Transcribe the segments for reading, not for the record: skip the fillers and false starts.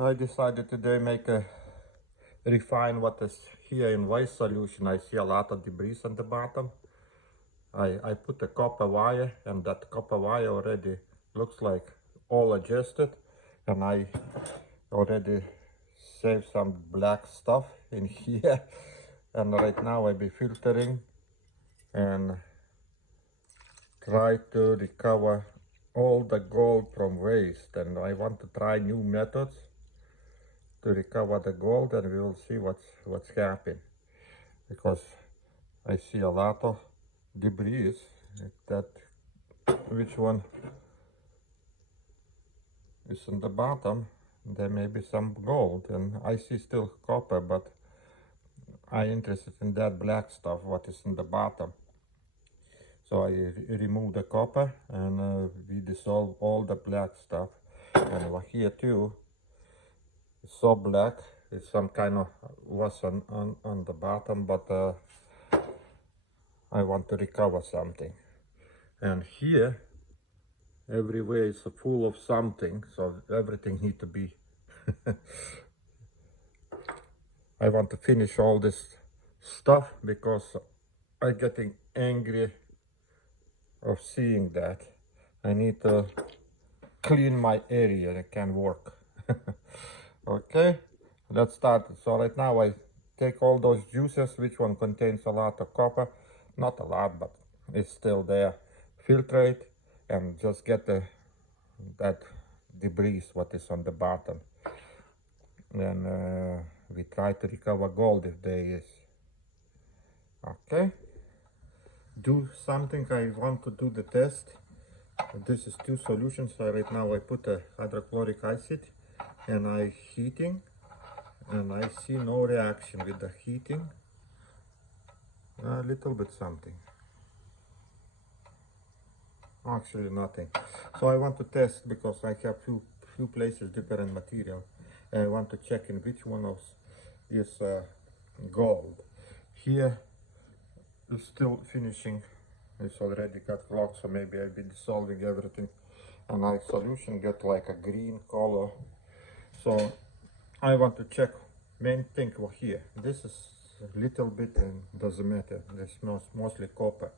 I decided today make a refine what is here in waste solution. I see a lot of debris on the bottom. I put a copper wire, and that copper wire already looks like all adjusted, and I already saved some black stuff in here. And right now I be filtering and try to recover all the gold from waste, and I want to try new methods to recover the gold, and we will see what's happening, because I see a lot of debris. That which one is on the bottom, there may be some gold, and I see still copper, but I'm interested in that black stuff what is in the bottom. So I remove the copper, and we dissolve all the black stuff. And over here too, it's so black, it's some kind of was on the bottom, but I want to recover something. And here, everywhere is full of something, so everything need to be I want to finish all this stuff, because I'm getting angry of seeing that. I need to clean my area. It can work. Okay, let's start. So right now I take all those juices, which one contains a lot of copper, not a lot, but it's still there, filtrate, and just get that debris what is on the bottom, and we try to recover gold if there is. Okay, do something. I want to do the test. This is two solutions. So right now I put a hydrochloric acid and I heating, and I see no reaction with the heating. A little bit something, actually nothing. So I want to test, because I have few places different material. I want to check in which one of is gold. Here it's still finishing. It's already got clogged, so maybe I'll be dissolving everything, and my solution get like a green color. So I want to check main thing over here. This is a little bit, and doesn't matter. This mostly copper.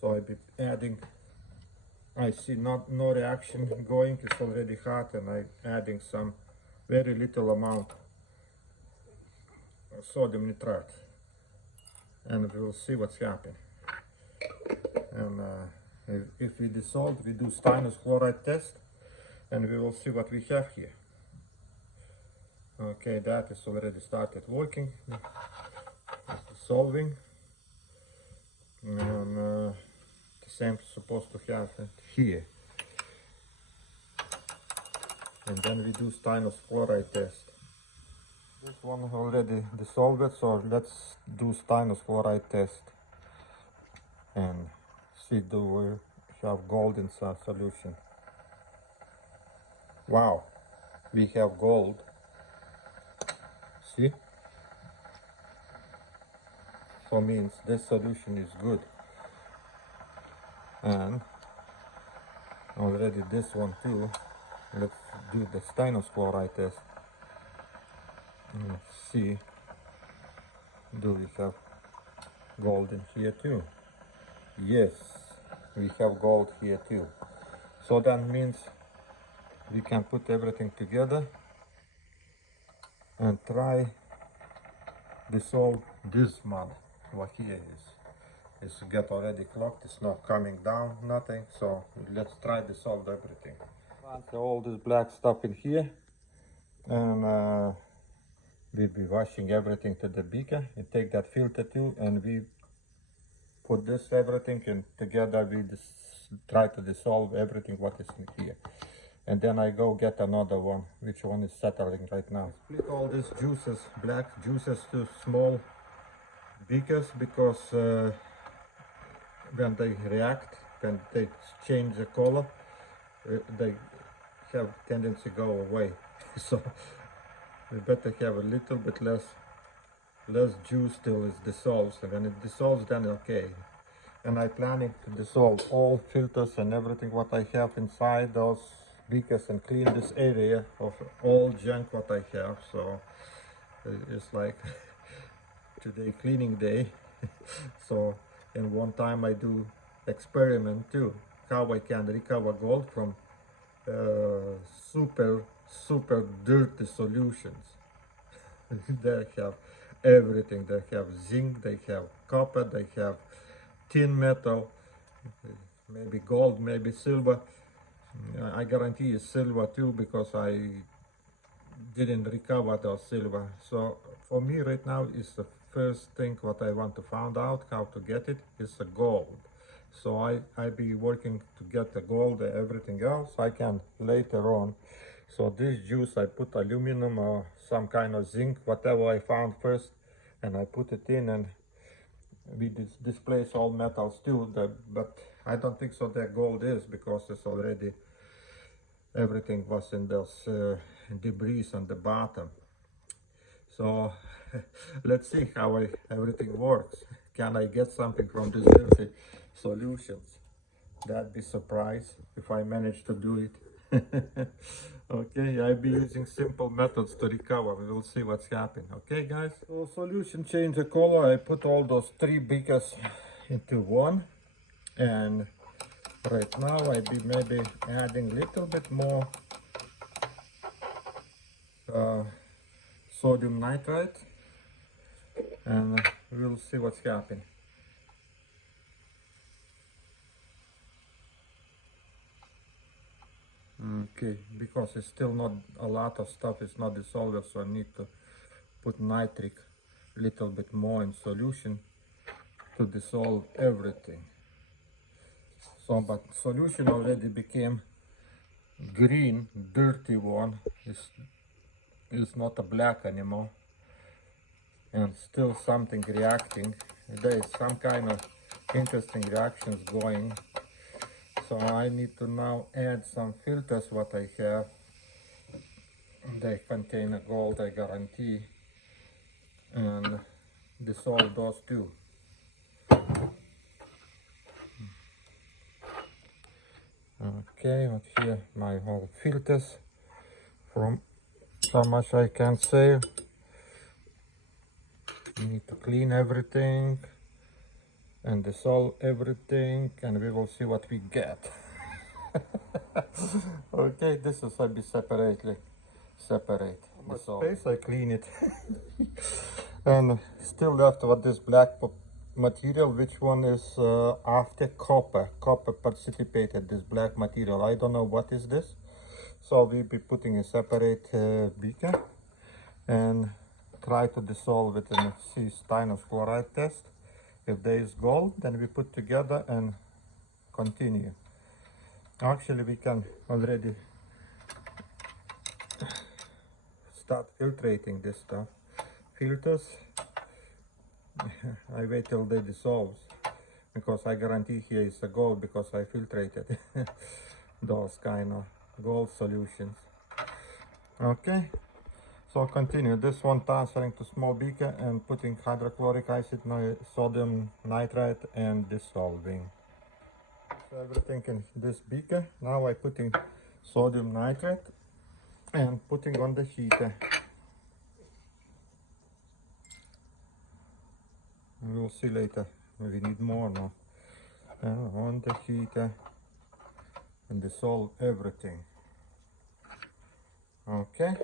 So I'll be adding. I see no reaction going. It's already hot, and I'm adding some very little amount of sodium nitrate, and we will see what's happening. And if we dissolve, we do stannous chloride test, and we will see what we have here. Okay, that is already started working. It's dissolving, and the same is supposed to happen here. And then we do stannous chloride test. This one already dissolved, so let's do stannous chloride test and see do we have gold in solution. Wow, we have gold. See? So means this solution is good. And already this one too. Let's do the stannous chloride test and see do we have gold in here too. Yes, we have gold here too. So that means we can put everything together and try dissolve this mud. What here is it's get already clogged. It's not coming down, nothing. So let's try dissolve everything. All this black stuff in here, and we'll be washing everything to the beaker and take that filter too, and we put this everything, and together we try to dissolve everything what is in here. And then I go get another one, which one is settling right now. Split all these juices, black juices, to small beakers, because when they react, when they change the color, they have tendency to go away. So we better have a little bit less juice till it dissolves, and when it dissolves, then okay. And I'm planning to dissolve all filters and everything what I have inside those beakers and clean this area of all junk what I have. So it's like today cleaning day. So in one time I do experiment too, how I can recover gold from super dirty solutions. They have everything. They have zinc, they have copper, they have tin metal, maybe gold, maybe silver. I guarantee it's silver too, because I didn't recover the silver. So for me right now is the first thing what I want to find out how to get it is the gold. So I be working to get the gold. Everything else I can later on. So this juice I put aluminum or some kind of zinc, whatever I found first, and I put it in, and we displace all metals too. But I don't think so that gold is, because it's already everything was in those debris on the bottom. So let's see how everything works. Can I get something from these dirty solutions? That'd be surprised if I manage to do it. Okay, I'll be using simple methods to recover. We will see what's happening. Okay, guys? So solution change the color. I put all those 3 beakers into one, and right now I'll be maybe adding a little bit more sodium nitrate, and we'll see what's happening. Okay, because it's still not a lot of stuff, it's not dissolved, so I need to put nitric a little bit more in solution to dissolve everything. So, but solution already became green, dirty one. It's not a black anymore, and still something reacting. There is some kind of interesting reactions going. So I need to now add some filters what I have. They contain gold, I guarantee, and dissolve those too. Okay, and here my whole filters, from so much I can save. Need to clean everything and dissolve everything, and we will see what we get. Okay, this is be separate. Space I clean it. And still left with this black material, which one is after copper precipitated, this black material. I don't know what is this, so we'll be putting a separate beaker and try to dissolve it and see stannous chloride test. If there is gold, then we put together and continue. Actually, we can already start filtrating this stuff. Filters, I wait till they dissolve, because I guarantee here is a gold, because I filtrated those kind of gold solutions. Okay, so continue. This one transferring to small beaker and putting hydrochloric acid, sodium nitrate, and dissolving. So everything in this beaker. Now I putting sodium nitrate and putting on the heater. We'll see later. We need more now. On the heater and dissolve everything. Okay.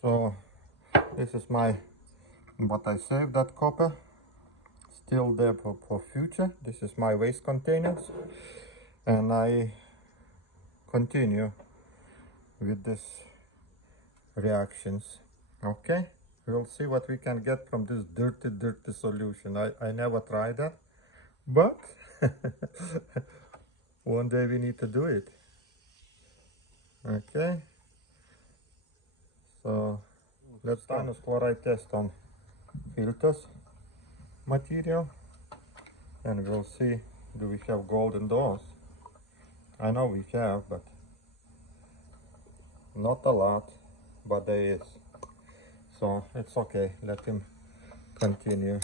So this is what I saved, that copper. Still there for future. This is my waste containers, and I continue with this reactions. Okay, we'll see what we can get from this dirty solution. I never tried that, but one day we need to do it. Okay, so let's stannous chloride test on filters material, and we'll see, do we have gold in those. I know we have, but not a lot, but there is, so it's okay. Let him continue.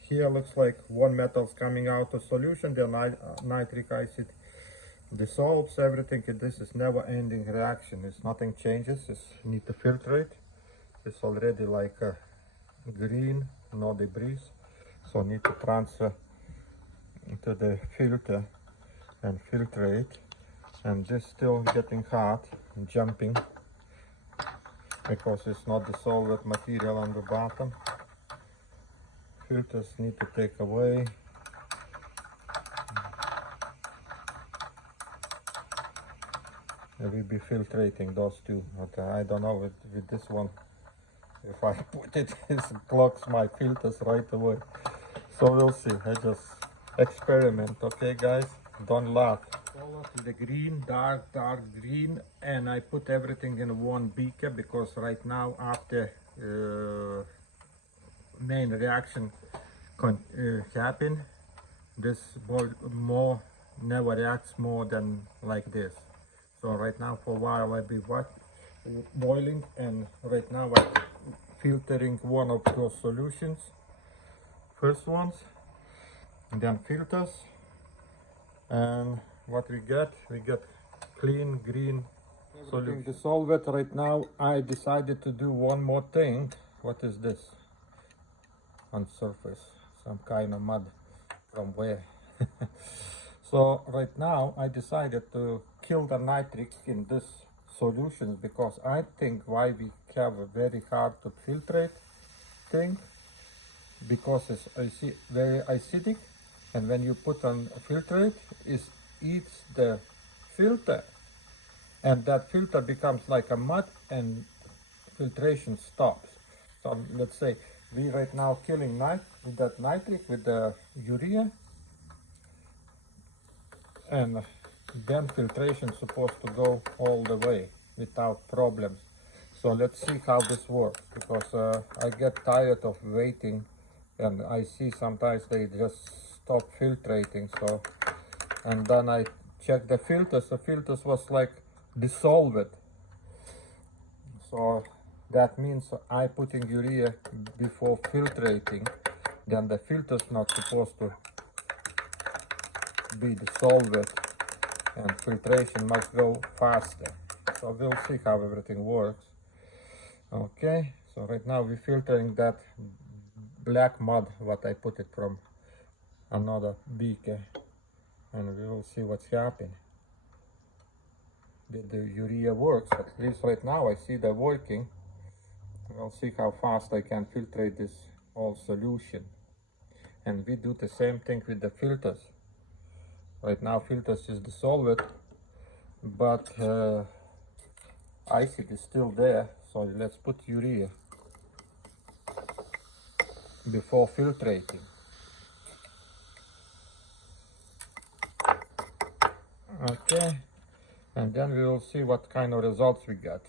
Here looks like one metal's coming out of solution, the nitric acid dissolves everything. This is never ending reaction. It's nothing changes. It's need to filtrate. It's already like green, no debris. So need to transfer into the filter and filtrate. And this still getting hot, jumping, because it's not dissolved material on the bottom. Filters need to take away. We'll be filtrating those two, but I don't know with this one. If I put it, it clogs my filters right away. So we'll see. I just experiment, okay, guys? Don't laugh. Follow the green, dark green, and I put everything in one beaker because right now after main reaction happen, this more never reacts more than like this. So right now for a while I'll be boiling, and right now I'm filtering one of those solutions, first ones, and then filters, and what we get clean green solution. Dissolve it. Right now I decided to do one more thing. What is this on surface? Some kind of mud from where? So right now I decided to kill the nitric in this solutions, because I think why we have a very hard to filtrate thing, because it's very acidic, and when you put on filtrate, it eats the filter, and that filter becomes like a mud and filtration stops. So let's say we right now killing that nitric with the urea, and then filtration is supposed to go all the way without problems. So let's see how this works, because I get tired of waiting, and I see sometimes they just stop filtrating. So, and then I check the filters was like dissolved. So that means I putting urea before filtrating, then the filter's not supposed to be dissolved, and filtration must go faster. So we'll see how everything works. Okay, so right now we're filtering that black mud what I put it from another beaker, and we will see what's happening. The urea works, at least right now I see that working. We'll see how fast I can filtrate this whole solution. And we do the same thing with the filters. Right now filters is dissolved, but acid is still there. So let's put urea before filtrating. Okay, and then we will see what kind of results we got.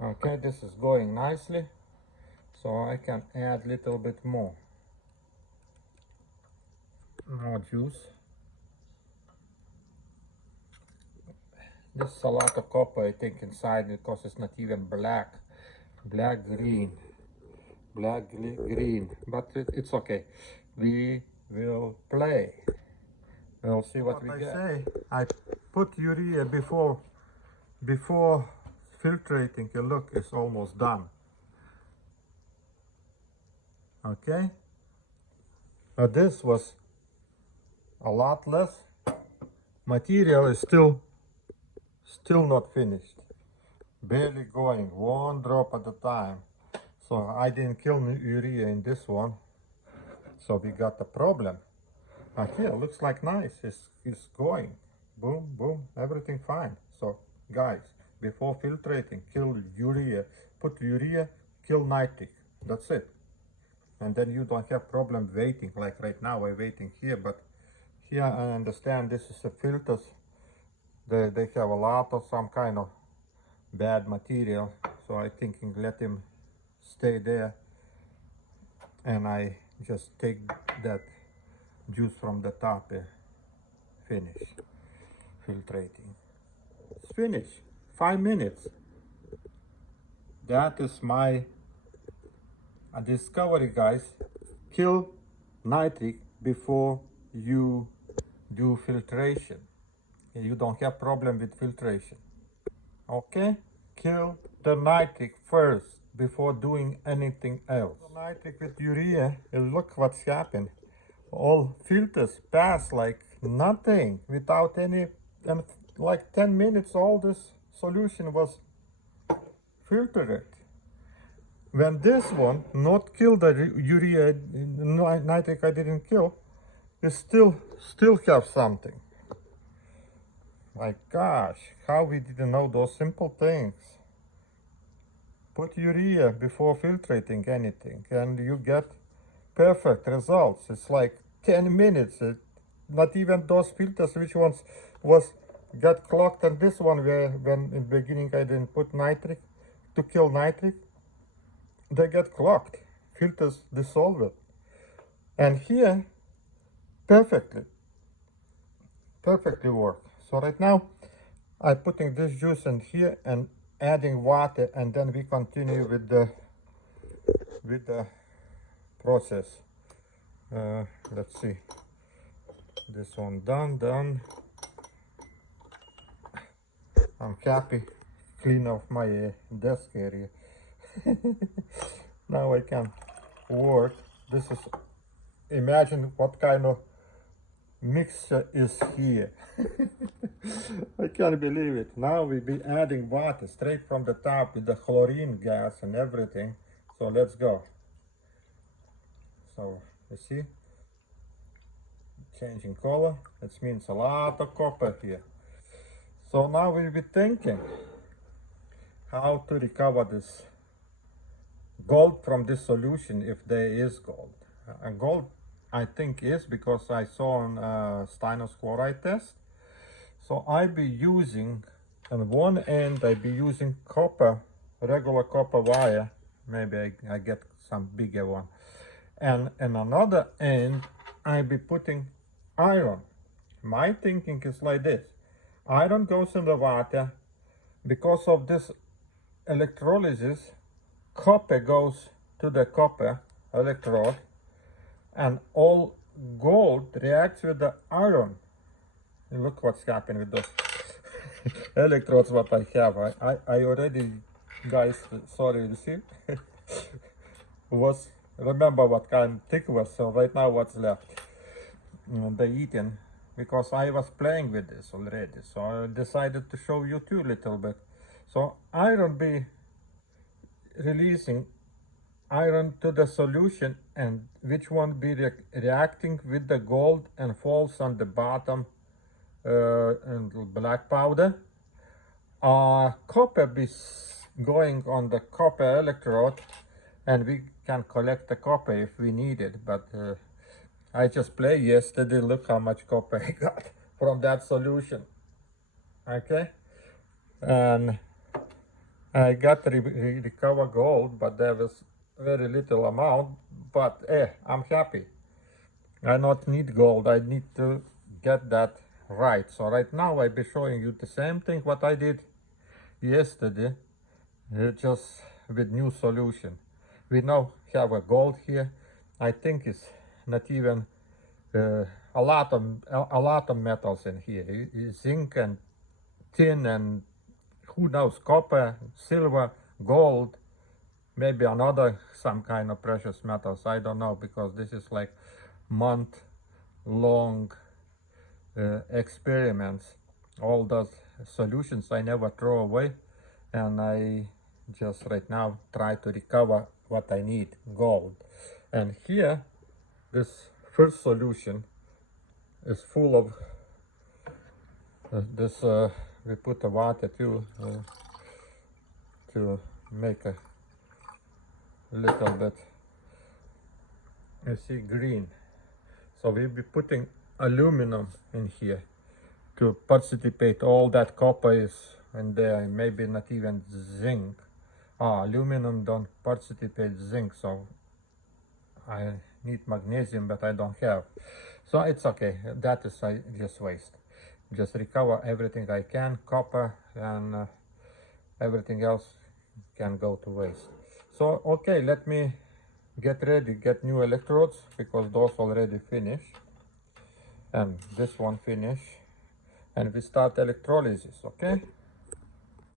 Okay, this is going nicely, so I can add a little bit more juice. This is a lot of copper, I think, inside, because it's not even black. Black green, but it's okay. We will play. We'll see what we get. I put urea before filtrating. You look, it's almost done. Okay. This was a lot less. Material is still not finished. Barely going, one drop at a time. So I didn't kill urea in this one. So we got a problem. Here, looks like nice. It's going. Boom, boom, everything fine. So guys, before filtrating, kill urea. Put urea, kill nitric. That's it. And then you don't have problem waiting, like right now I'm waiting here, but here I understand this is a filters. They have a lot of some kind of bad material, so I thinking let him stay there, and I just take that juice from the top. Finish filtrating. It's finished. 5 minutes. That is my discovery, guys. Kill nitric before you do filtration. you don't have problem with filtration. Okay, kill the nitric first before doing anything else. The nitric with urea, and look what's happened. All filters pass like nothing without any, and like 10 minutes all this solution was filtered. When this one not kill the urea, nitric I didn't kill, it still have something. My gosh, how we didn't know those simple things. Put urea before filtrating anything and you get perfect results. It's like 10 minutes. Not even those filters which ones got clogged, and this one where when in the beginning I didn't put nitric to kill nitric, they get clogged. Filters dissolve it. And here perfectly work. So right now I'm putting this juice in here and adding water, and then we continue with the process. Let's see, this one done. I'm happy. Clean off my desk area. Now I can work. This is, imagine what kind of mixture is here. I can't believe it. Now we'll be adding water straight from the top with the chlorine gas and everything. So let's go. So you see, changing color. It means a lot of copper here. So now we'll be thinking how to recover this gold from this solution, if there is gold. And gold I think is, because I saw on stannous chloride test. So I be using, on one end I be using copper, regular copper wire. Maybe I get some bigger one. And on another end I be putting iron. My thinking is like this. Iron goes in the water. Because of this electrolysis, copper goes to the copper electrode, and all gold reacts with the iron. And look what's happening with those electrodes what I have. I already, guys, sorry, you see, remember what kind thick was. So right now what's left, the eating, because I was playing with this already. So I decided to show you too a little bit. So iron be releasing iron to the solution, and which one be reacting with the gold and falls on the bottom and black powder. Copper be going on the copper electrode, and we can collect the copper if we need it. But I just played yesterday. Look how much copper I got from that solution. Okay, and I got to recover gold, but there was very little amount. But I'm happy. I not need gold. I need to get that right. So right now I'll be showing you the same thing what I did yesterday, just with new solution. We now have a gold here. I think it's not even a lot of metals in here. Zinc and tin and who knows, copper, silver, gold, maybe another some kind of precious metals. I don't know, because this is like month-long experiments. All those solutions I never throw away, and I just right now try to recover what I need, gold. And here, this first solution is full of this. We put the water too to make a little bit, you see, green. So we'll be putting aluminum in here to precipitate all that copper is in there, maybe not even zinc. Aluminum don't precipitate zinc, so I need magnesium, but I don't have. So it's okay, that is just waste. Just recover everything I can, copper, and everything else can go to waste. So okay, let me get ready, get new electrodes, because those already finished, and this one finished. and we start electrolysis, okay?